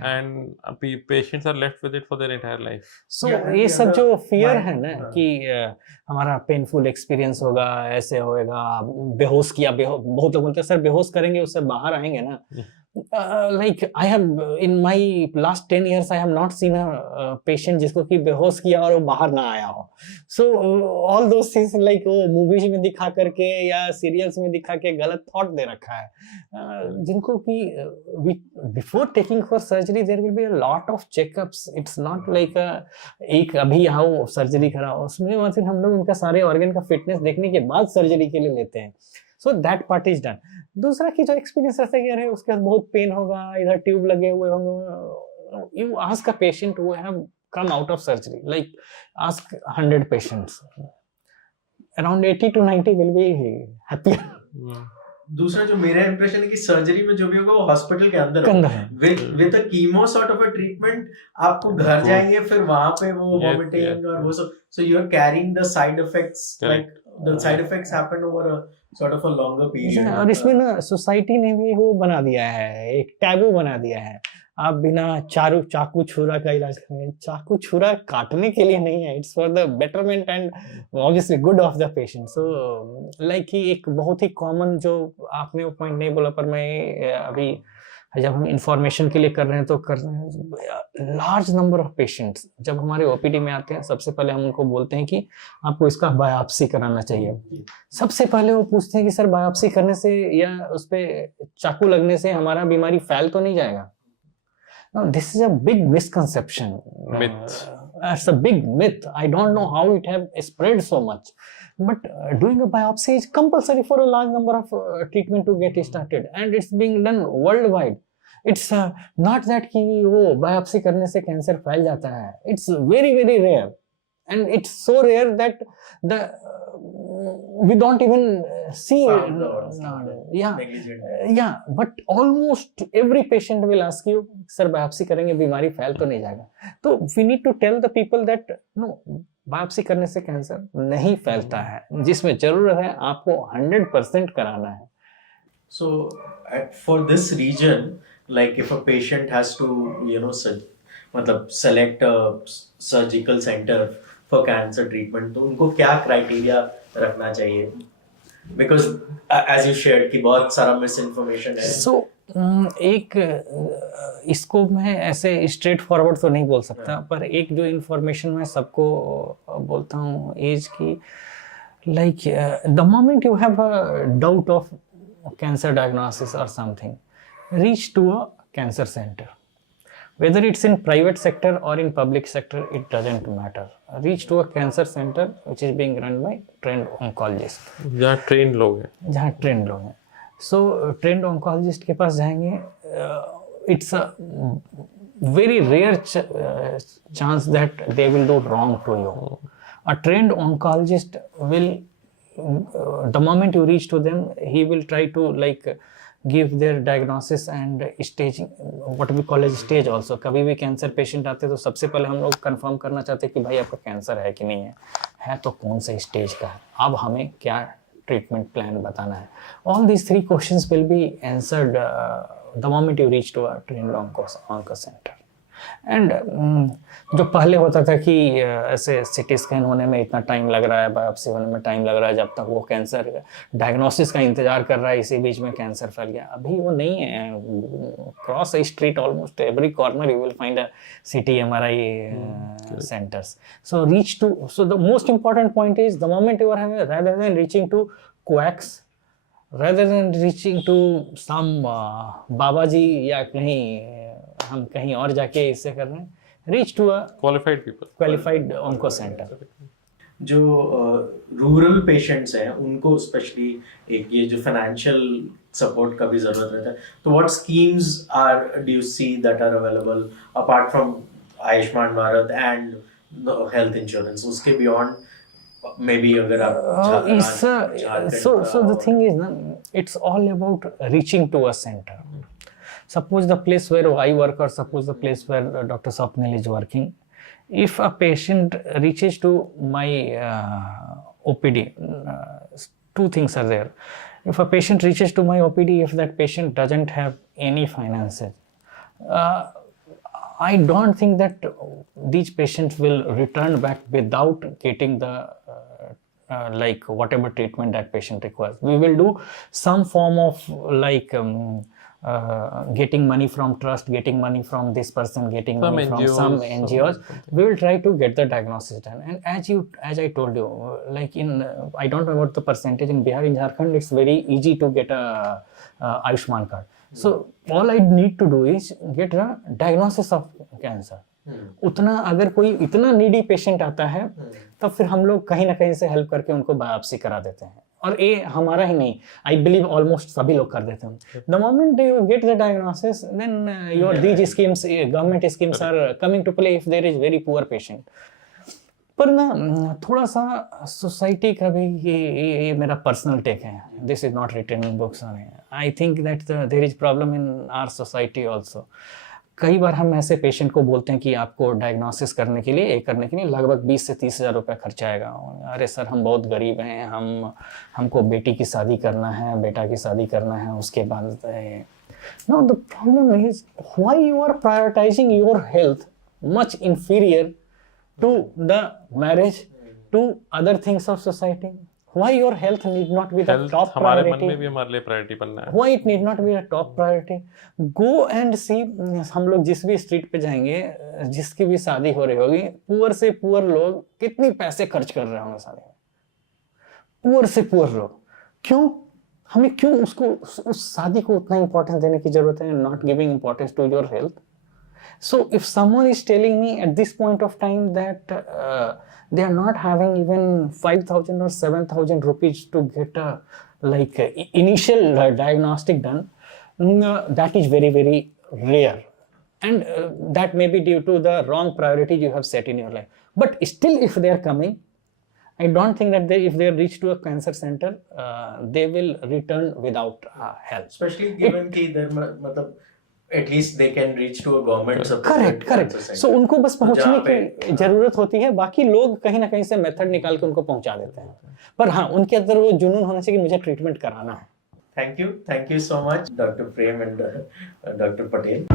and patients are left with it for their entire life. So ये सब जो फियर है ना कि हमारा पेनफुल एक्सपीरियंस होगा, ऐसे होएगा, बेहोश किया, बहुत लोग बोलते हैं सर बेहोश करेंगे उससे बाहर आएंगे ना. Like I have in my last 10 years I have not seen a patient जिसको कि बेहोश किया और वो बाहर ना आया हो. So all those things like वो मूवीज में दिखा करके या सीरियल्स में दिखा के गलत थॉट दे रखा है. जिनको कि before taking for surgery there will be a lot of checkups. It's not like एक अभी आओ सर्जरी कराओ, उसमें मतलब हम लोग उनका सारे ऑर्गन का फिटनेस देखने के बाद सर्जरी के लिए लेते हैं. So that part is done. दूसरा की जो एक्सपीरियंस रहता है अरे उसके बाद बहुत पेन होगा, इधर ट्यूब लगे हुए होंगे. You ask a patient who have come out of surgery, like ask 100 patients, around 80 to 90 will be happy. दूसरा जो मेरा इंप्रेशन है कि सर्जरी में जो भी होगा वो हॉस्पिटल के अंदर with a chemo sort of a treatment. आपको घर जाएंगे फिर वहां पे वो वॉमिटिंग और वो सब, so you are carrying the side effects, like the side effects happen over a sort of a longer period. और इसमें ना सोसाइटी ने भी वो बना दिया है, एक टैबू बना दिया है. आप बिना चाकू छुरा का इलाज करेंगे. चाकू छुरा काटने के लिए नहीं है, it's for the betterment and obviously good of the patient. So like एक बहुत ही कॉमन जो आपने वो पॉइंट नहीं बोला पर मैं अभी जब हम इंफॉर्मेशन के लिए कर रहे हैं तो कर रहे हैं. लार्ज नंबर ऑफ पेशेंट्स जब हमारे ओपीडी में आते हैं सबसे पहले हम उनको बोलते हैं कि आपको इसका बायोप्सी कराना चाहिए. सबसे पहले वो पूछते हैं कि सर बायोप्सी करने से या उस पे चाकू लगने से हमारा बीमारी फैल तो नहीं जाएगा. This is a big misconception. It's a big myth. I don't know how it have spread so much, but doing a biopsy is compulsory for a large number of treatment to get started, and it's being done worldwide. It's not that कि वो biopsy करने से cancer फैल जाता है. It's very very rare, and it's so rare that the we don't even see. Yeah, but almost every patient will ask you, sir biopsy करेंगे बीमारी फैल तो नहीं जाएगा. तो we need to tell the people that no, biopsy करने से cancer नहीं फैलता है. जिसमें जरूरत है आपको 100% कराना है. So for this region, like if a patient has to मतलब select a surgical center for cancer treatment, तो उनको क्या criteria रखना चाहिए? Because as you shared कि बहुत सारा misinformation है. So एक इसको मैं ऐसे स्ट्रेट फॉरवर्ड तो नहीं बोल सकता, पर एक जो इन्फॉर्मेशन मैं सबको बोलता हूँ एज की, like the moment you have a doubt of cancer diagnosis और something, reach to a cancer centre. Whether it's in private sector or in public sector, it doesn't matter. Reach to a cancer center which is being run by trained oncologist. जहाँ trained लोग हैं. So trained oncologist के पास जाएंगे. It's a very rare chance that they will do wrong to you. A trained oncologist will, the moment you reach to them, he will try to like give their diagnosis and staging, what we call as stage also. कभी भी cancer patient आते तो सबसे पहले हम लोग confirm करना चाहते हैं कि भाई आपका कैंसर है कि नहीं है तो कौन सा स्टेज का है, अब हमें क्या ट्रीटमेंट प्लान बताना है. All these 3 questions will be answered the moment you reach to a trained onco centre. And जो पहले होता था कि ऐसे सिटी स्कैन होने में इतना टाइम लग रहा है, बायोप्सी होने में टाइम लग रहा है, जब तक वो कैंसर डायग्नोसिस का इंतजार कर रहा है इसी बीच में कैंसर फैल गया. अभी वो नहीं है. Cross A street almost every corner you will find a city MRI centers. So reach to, so the most important point is the moment you are having, rather than reaching to quacks, rather than reaching to some बाबाजी या कहीं हम कहीं और जाके इससे कर रहे हैं, reach to a qualified onco centre. जो रूरल पेशेंट्स हैं उनको स्पेशली एक ये जो फाइनेंशियल सपोर्ट का भी जरूरत रहता है, तो what schemes are do you see that are available apart from Ayushman Bharat and health insurance, उसके बियॉन्ड मे बी अगर आप so the thing is na, it's all about reaching to a center. Suppose the place where I work or suppose the place where Dr. Swapnil is working, if a patient reaches to my OPD, 2 things are there. If a patient reaches to my OPD, if that patient doesn't have any finances, I don't think that these patients will return back without getting the like whatever treatment that patient requires. We will do some form of like getting money from trust, getting money from this person, getting money from some NGOs. We will try to get the diagnosis done. And as I told you, like in I don't know about the percentage in Bihar, in Jharkhand, it's very easy to get a Ayushman card. So all I need to do is get a diagnosis of cancer. उतना अगर कोई इतना needy patient आता है तब फिर हम लोग कहीं ना कहीं से हेल्प करके उनको बायोप्सी करा देते हैं. और ये हमारा ही नहीं, आई बिलीव ऑलमोस्ट सभी लोग कर देते हैं. The moment you get the diagnosis then your these schemes, government schemes are coming to play if there is very poor patient. पर ना थोड़ा सा सोसाइटी का भी ये मेरा पर्सनल टेक है. This is not written in books. I think that there is problem in our society also. कई बार हम ऐसे पेशेंट को बोलते हैं कि आपको डायग्नोसिस करने के लिए लगभग 20 से 30 हज़ार रुपये खर्चा आएगा. अरे सर हम बहुत गरीब हैं, हमको बेटी की शादी करना है, बेटा की शादी करना है, उसके बाद no. The problem is why you are prioritising your health much inferior to the marriage, to other things of society. Why your health need not be the top priority? हमारे मन में भी हमारे लिए प्रायोरिटी बनना है. Why it need not be a top priority? Go and see. हम लोग जिस भी स्ट्रीट पे जाएंगे, जिसकी भी शादी हो रही होगी, पुअर से पुअर लोग कितनी पैसे खर्च कर रहे होंगे शादी में. पुअर से पुअर लोग. क्यों? हमें क्यों उसको उस शादी को उतना इंपॉर्टेंस देने की जरूरत है? Not giving importance to your health. So if someone is telling me at this point of time that they are not having even 5,000 or 7,000 rupees to get a like initial diagnostic done, that is very, very rare. And that may be due to the wrong priorities you have set in your life. But still if they are coming, I don't think that if they reach to a cancer center, they will return without help. Especially given कि इधर मतलब at least they can reach to a government supported correct. So उनको बस पहुंचने की जरूरत होती है, बाकी लोग कहीं ना कहीं से मेथड निकाल के उनको पहुंचा देते हैं. पर हाँ, उनके अंदर वो जुनून होना चाहिए कि मुझे ट्रीटमेंट कराना है. Thank you so much, Dr. Prem and Dr. Patel.